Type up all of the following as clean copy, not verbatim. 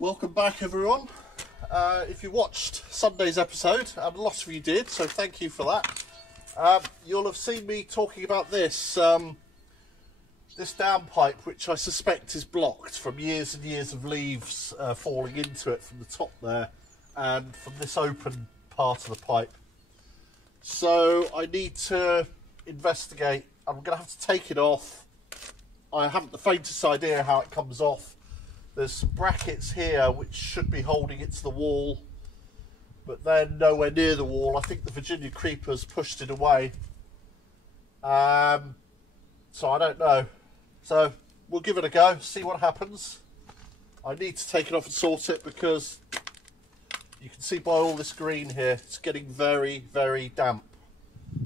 Welcome back, everyone. If you watched Sunday's episode, and a lot of you did, so thank you for that. You'll have seen me talking about this this downpipe, which I suspect is blocked from years and years of leaves falling into it from the top there and from this open part of the pipe. So I need to investigate. I'm going to have to take it off. I haven't the faintest idea how it comes off. There's some brackets here which should be holding it to the wall, but then nowhere near the wall. I think the Virginia creepers pushed it away. So I don't know. So we'll give it a go, see what happens. I need to take it off and sort it because you can see by all this green here, it's getting very, very damp.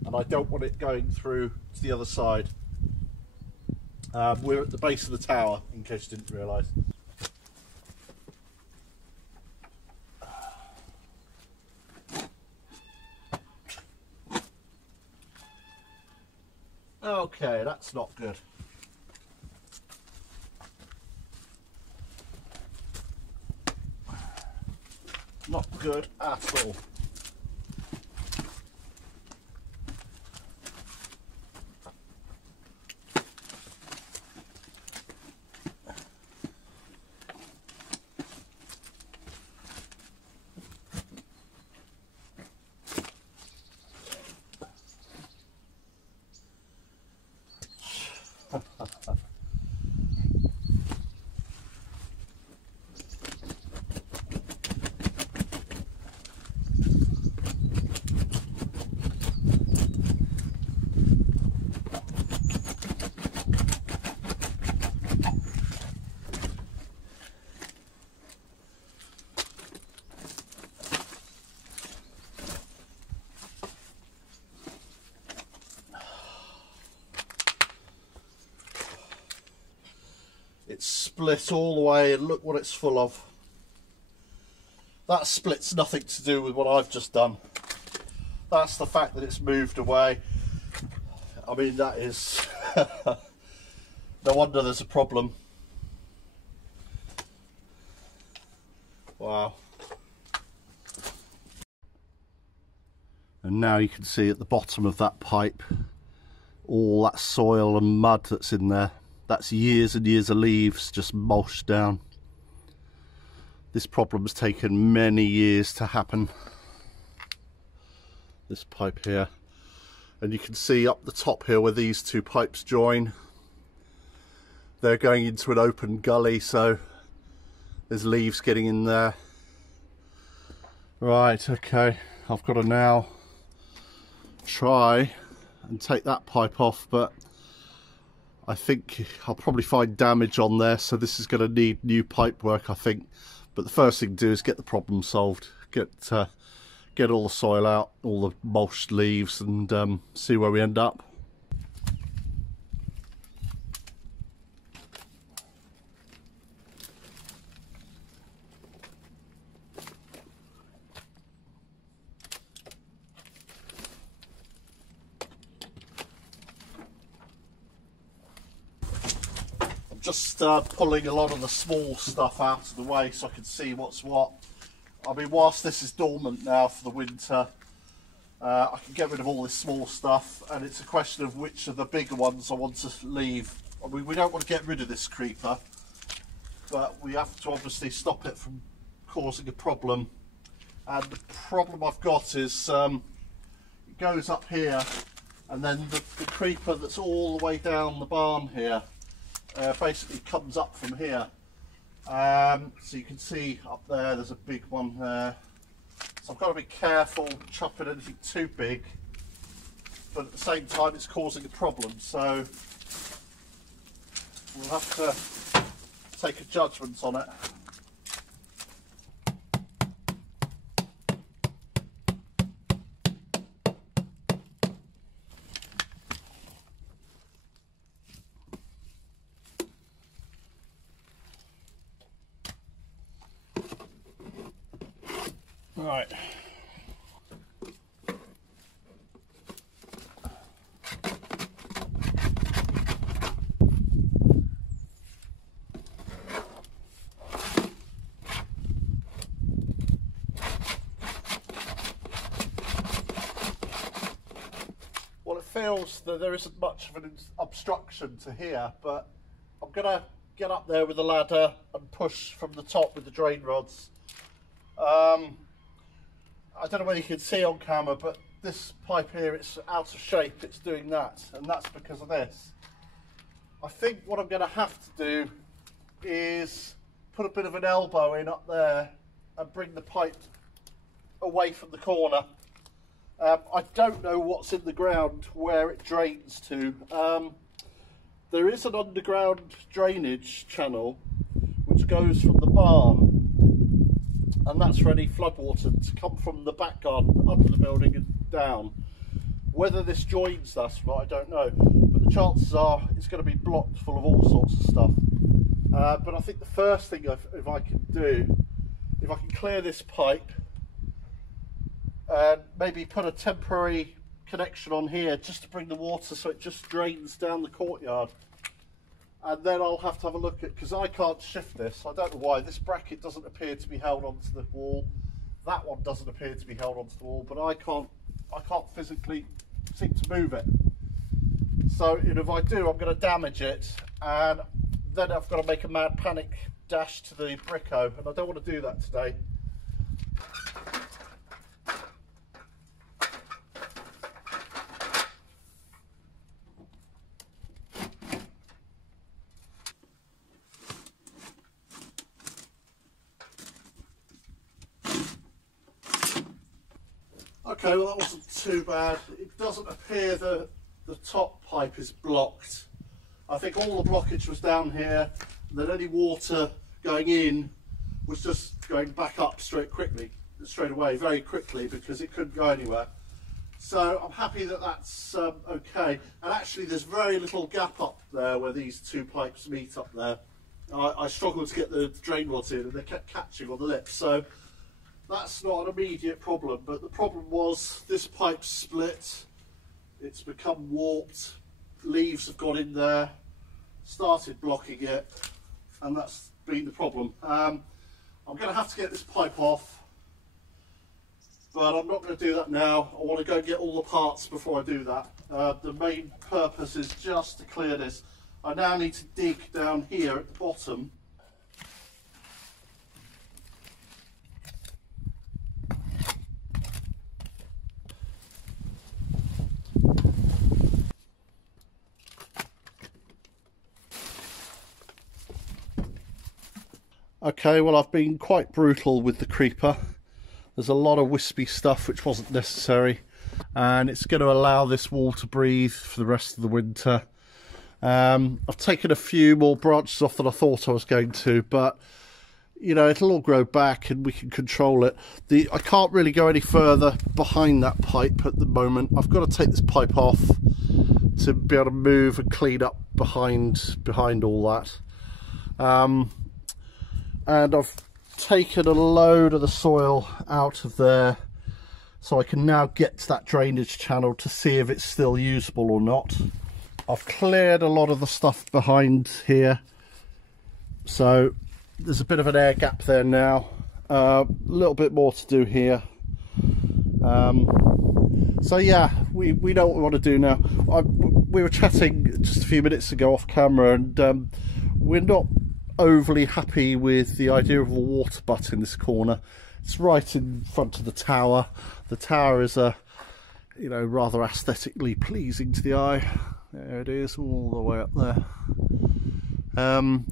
And I don't want it going through to the other side. We're at the base of the tower, in case you didn't realise. Okay, that's not good. Not good at all. It's split all the way, and look what it's full of. That split's nothing to do with what I've just done. That's the fact that it's moved away. I mean, that is no wonder there's a problem. Wow. And now you can see at the bottom of that pipe all that soil and mud that's in there. That's years and years of leaves just mulched down. This problem's taken many years to happen. This pipe here. And you can see up the top here where these two pipes join. They're going into an open gully, so there's leaves getting in there. Right, okay. I've got to now try and take that pipe off, but I think I'll probably find damage on there, so this is going to need new pipe work, I think. But the first thing to do is get the problem solved, get all the soil out, all the mulched leaves, and see where we end up. Just pulling a lot of the small stuff out of the way so I can see what's what. I mean, whilst this is dormant now for the winter, I can get rid of all this small stuff, and it's a question of which of the bigger ones I want to leave. I mean, we don't want to get rid of this creeper, but we have to obviously stop it from causing a problem. And the problem I've got is it goes up here, and then the creeper that's all the way down the barn here basically comes up from here. So you can see up there, there's a big one there. So I've got to be careful chopping anything too big, but at the same time it's causing a problem. So we'll have to take a judgment on it. Right. feels that there isn't much of an obstruction to here, but I'm going to get up there with the ladder and push from the top with the drain rods. I don't know whether you can see on camera, but this pipe here, it's out of shape, it's doing that, and that's because of this. I think what I'm going to have to do is put a bit of an elbow in up there and bring the pipe away from the corner. I don't know what's in the ground where it drains to. There is an underground drainage channel which goes from the barn, and that's for any floodwater to come from the back garden under the building and down. Whether this joins that or not, I don't know, but the chances are it's going to be blocked full of all sorts of stuff. But I think the first thing if I can do, if I can clear this pipe and maybe put a temporary connection on here just to bring the water so it just drains down the courtyard, and then I'll have to have a look at, because I can't shift this, I don't know why, this bracket doesn't appear to be held onto the wall, that one doesn't appear to be held onto the wall, but I can't physically seem to move it. So if I do, I'm going to damage it, and then I've got to make a mad panic dash to the Brico, and I don't want to do that today. Okay, well that wasn't too bad. It doesn't appear that the top pipe is blocked. I think all the blockage was down here, and then any water going in was just going back up straight away, very quickly, because it couldn't go anywhere. So I'm happy that that's okay. And actually there's very little gap up there where these two pipes meet up there. I struggled to get the drain rods in and they kept catching on the lips. So that's not an immediate problem, but the problem was this pipe split, it's become warped, leaves have got in there, started blocking it, and that's been the problem. I'm going to have to get this pipe off, but I'm not going to do that now. I want to go and get all the parts before I do that. The main purpose is just to clear this. I now need to dig down here at the bottom. Okay, well I've been quite brutal with the creeper. There's a lot of wispy stuff which wasn't necessary, and it's going to allow this wall to breathe for the rest of the winter. I've taken a few more branches off than I thought I was going to, but you know, it'll all grow back and we can control it. I can't really go any further behind that pipe at the moment. I've got to take this pipe off to be able to move and clean up behind all that. And I've taken a load of the soil out of there, so I can now get to that drainage channel to see if it's still usable or not. I've cleared a lot of the stuff behind here, so there's a bit of an air gap there now. A little bit more to do here. So yeah, we know what we want to do now. We were chatting just a few minutes ago off camera, and we're not overly happy with the idea of a water butt in this corner. It's right in front of the tower. The tower is rather aesthetically pleasing to the eye. There it is, all the way up there.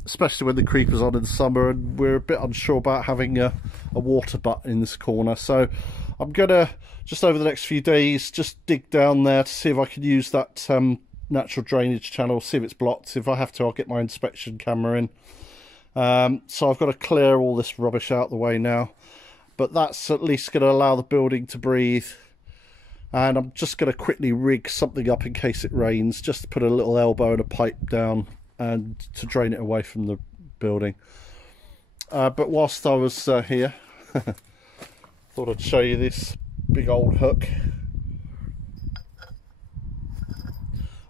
Especially when the creeper's on in the summer, and we're a bit unsure about having a water butt in this corner. So I'm gonna, just over the next few days, just dig down there to see if I can use that natural drainage channel, see if it's blocked. If I have to, I'll get my inspection camera in. So I've got to clear all this rubbish out the way now, but that's at least going to allow the building to breathe. And I'm just going to quickly rig something up in case it rains, just to put a little elbow and a pipe down and to drain it away from the building. But whilst I was here, thought I'd show you this big old hook.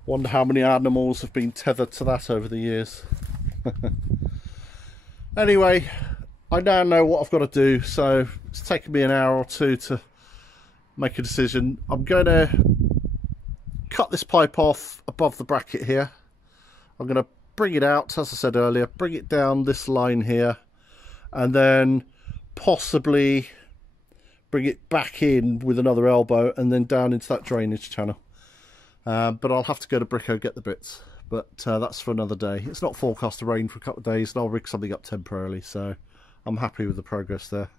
Wonder how many animals have been tethered to that over the years. Anyway, I now know what I've got to do, so it's taken me an hour or two to make a decision. I'm going to cut this pipe off above the bracket here. I'm going to bring it out, as I said earlier, bring it down this line here, and then possibly bring it back in with another elbow and then down into that drainage channel. But I'll have to go to Brico, get the bits. But that's for another day. It's not forecast to rain for a couple of days, and I'll rig something up temporarily, so I'm happy with the progress there.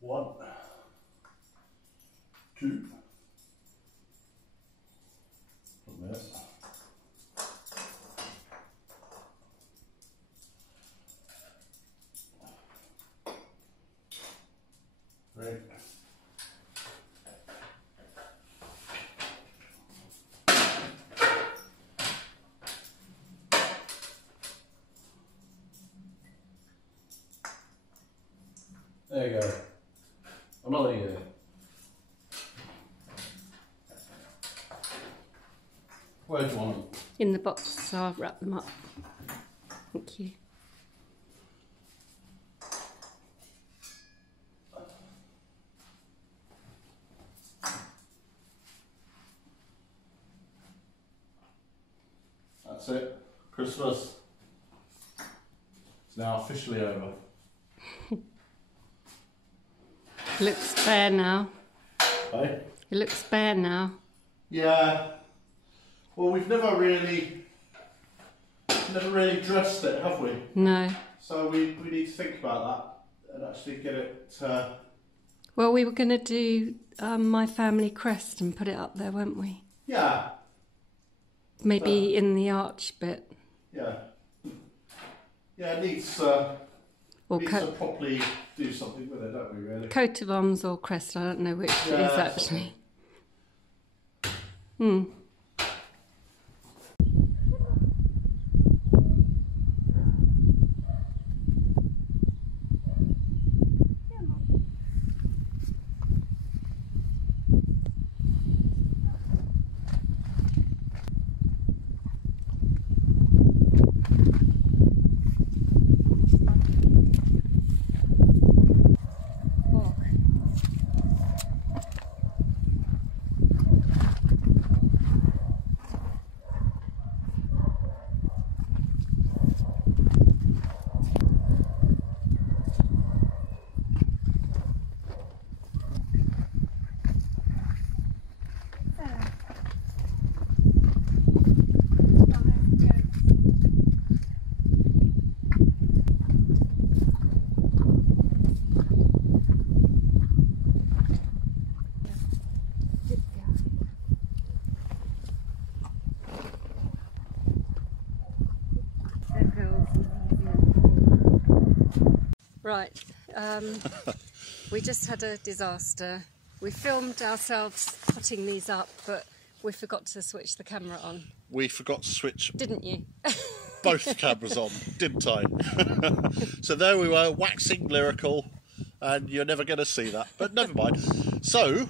One, two, there. Three. There you go. Another year. Where do you want them? In the box, so I'll wrap them up. Thank you. That's it. Christmas. It's now officially over. It looks bare now. Hey? It looks bare now. Yeah. Well, we've never really dressed it, have we? No. So we need to think about that and actually get it. Well, we were going to do my family crest and put it up there, weren't we? Yeah. Maybe in the arch bit. Yeah. Yeah, it needs Or to properly do something with it, don't we, really? coat of arms or crest, I don't know which it is actually. Right, we just had a disaster. We filmed ourselves putting these up, but we forgot to switch the camera on. We forgot to switch Didn't you? both cameras on, didn't I? So there we were, waxing lyrical, and you're never going to see that, but never mind. So,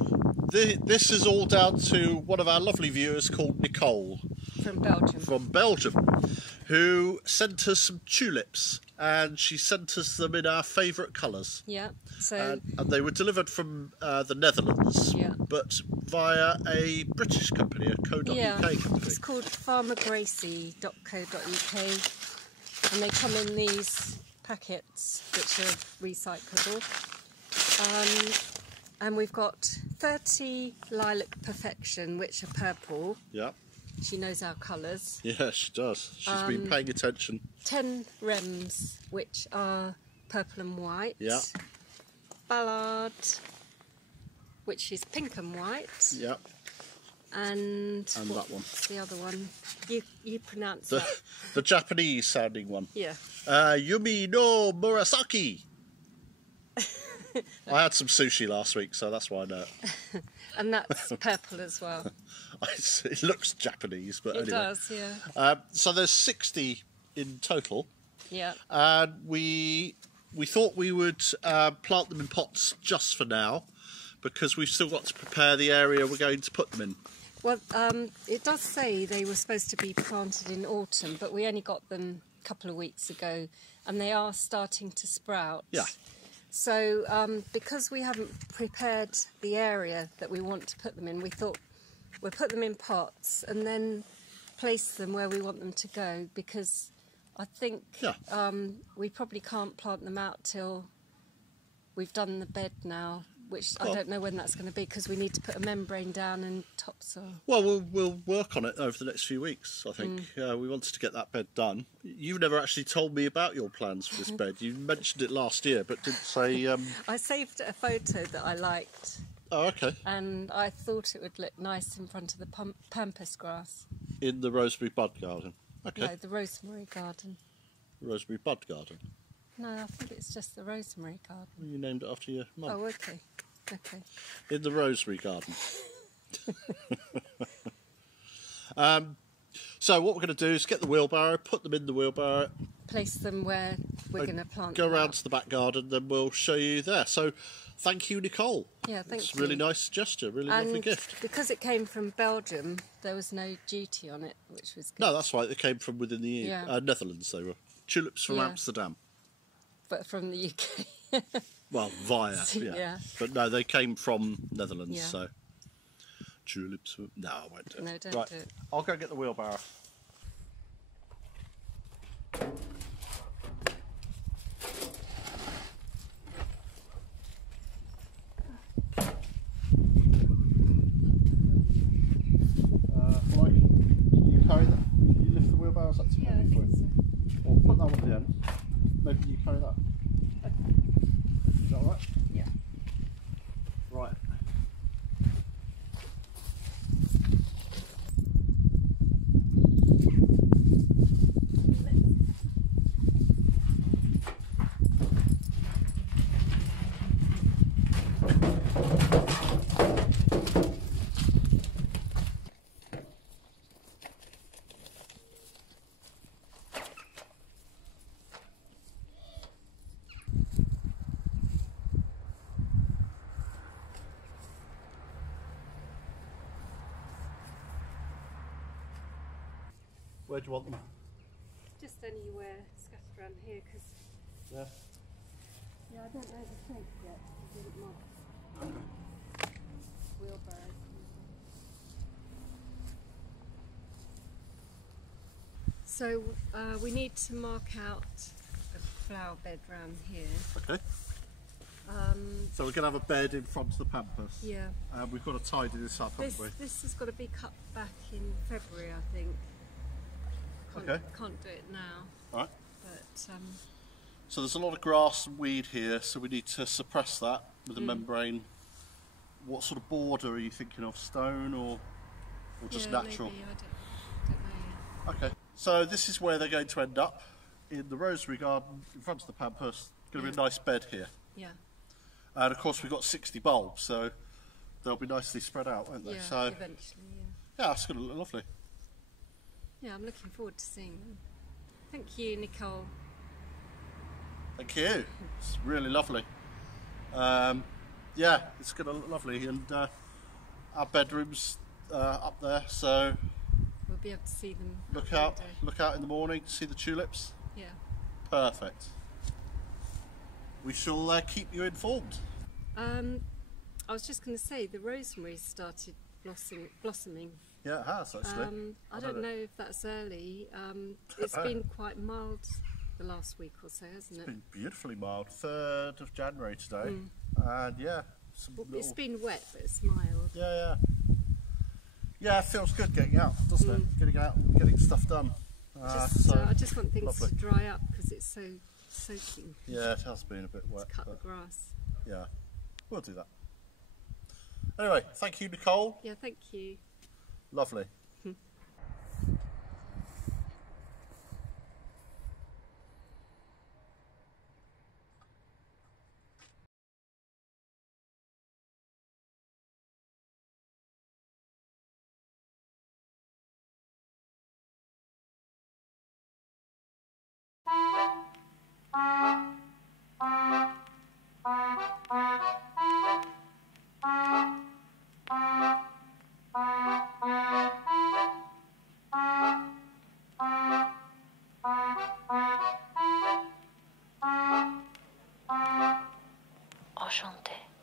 this is all down to one of our lovely viewers called Nicole. From Belgium. From Belgium, who sent us some tulips, and she sent us them in our favourite colours. Yeah, so... And they were delivered from the Netherlands, yeah, but via a British company, a co.uk company. It's called farmergracie.co.uk, and they come in these packets, which are recyclable. And we've got 30 Lilac Perfection, which are purple. Yeah. She knows our colours. Yeah, she does. She's been paying attention. 10 Rems, which are purple and white. Yeah. Ballard, which is pink and white. Yeah. And that one. What's the other one? You pronounce The, that. the Japanese sounding one. Yeah. Yumi no Murasaki. I had some sushi last week, so that's why I know it. And that's purple as well. It looks Japanese, but It anyway. does, yeah. So there's 60 in total. Yeah. And we thought we would plant them in pots just for now, because we've still got to prepare the area we're going to put them in. Well, it does say they were supposed to be planted in autumn, but we only got them a couple of weeks ago, and they are starting to sprout. Yeah. So because we haven't prepared the area that we want to put them in, we thought we'll put them in pots and then place them where we want them to go, because I think we probably can't plant them out till we've done the bed now, which I don't know when that's going to be, because we need to put a membrane down and topsoil. Well, we'll work on it over the next few weeks, I think. We wanted to get that bed done. You've never actually told me about your plans for this bed. You mentioned it last year, but didn't say... I saved a photo that I liked. Oh, okay. And I thought it would look nice in front of the pampas grass. In the Rosemary Bud Garden. Okay. No, the rosemary garden. Rosemary Bud Garden. No, I think it's just the rosemary garden. You named it after your mum. Oh, okay. Okay. In the Rosemary Garden. So what we're going to do is get the wheelbarrow, put them in the wheelbarrow, Place them where we're going to plant go them around out. to the back garden, then we'll show you there. So thank you, Nicole. Yeah, thank It's a you. really nice gesture, really lovely And gift. because it came from Belgium, there was no duty on it, which was good. No, that's right. They came from within the EU. Yeah. Netherlands, they were. Tulips from Yeah. Amsterdam. But from the UK. Well, via, yeah. Yeah. But no, they came from Netherlands, Yeah. so... Tulips... No, I won't do it. No, don't right. do it. I'll go get the wheelbarrow. Can you carry that? Can you lift the wheelbarrow? That's Yeah, I think so. Or put that one at the end. Maybe you carry that. Is that all right? Yeah. Right. Where do you want them? Just anywhere scattered around here, because Yeah. yeah, I don't know the shape yet. I didn't mark wheelbarrows. So we need to mark out a flower bed round here. Okay. So we're going to have a bed in front of the pampas. Yeah. We've got to tidy this up, haven't we? This has got to be cut back in February, I think. Okay. Can't do it now, Right. but So there's a lot of grass and weed here, so we need to suppress that with a membrane. What sort of border are you thinking of? Stone or just yeah, natural? Maybe, I don't know. Okay. So this is where they're going to end up, in the rosemary garden in front of the pampas. Going to be a nice bed here. Yeah. And of course we've got 60 bulbs, so they'll be nicely spread out, won't they? Yeah, So eventually, yeah. yeah, it's going to look lovely. Yeah, I'm looking forward to seeing them. Thank you, Nicole. Thank you. It's really lovely. Yeah, it's going to look lovely, and our bedroom's up there, so We'll be able to see them. look all out! day. Look out in the morning to see the tulips. Yeah. Perfect. We shall keep you informed. I was just going to say the rosemary started blossoming. Yeah, it has actually. I don't know if that's early. It's been quite mild the last week or so, hasn't it? It's been beautifully mild. 3rd of January today, and yeah, some Well, little... it's been wet, but it's mild. Yeah. It feels good getting out, doesn't it? Getting out and getting stuff done. I just want things lovely. to dry up because it's so soaking. Yeah, it has been a bit wet. Cut the But grass. yeah, we'll do that. Anyway, thank you, Nicole. Yeah, thank you. Lovely.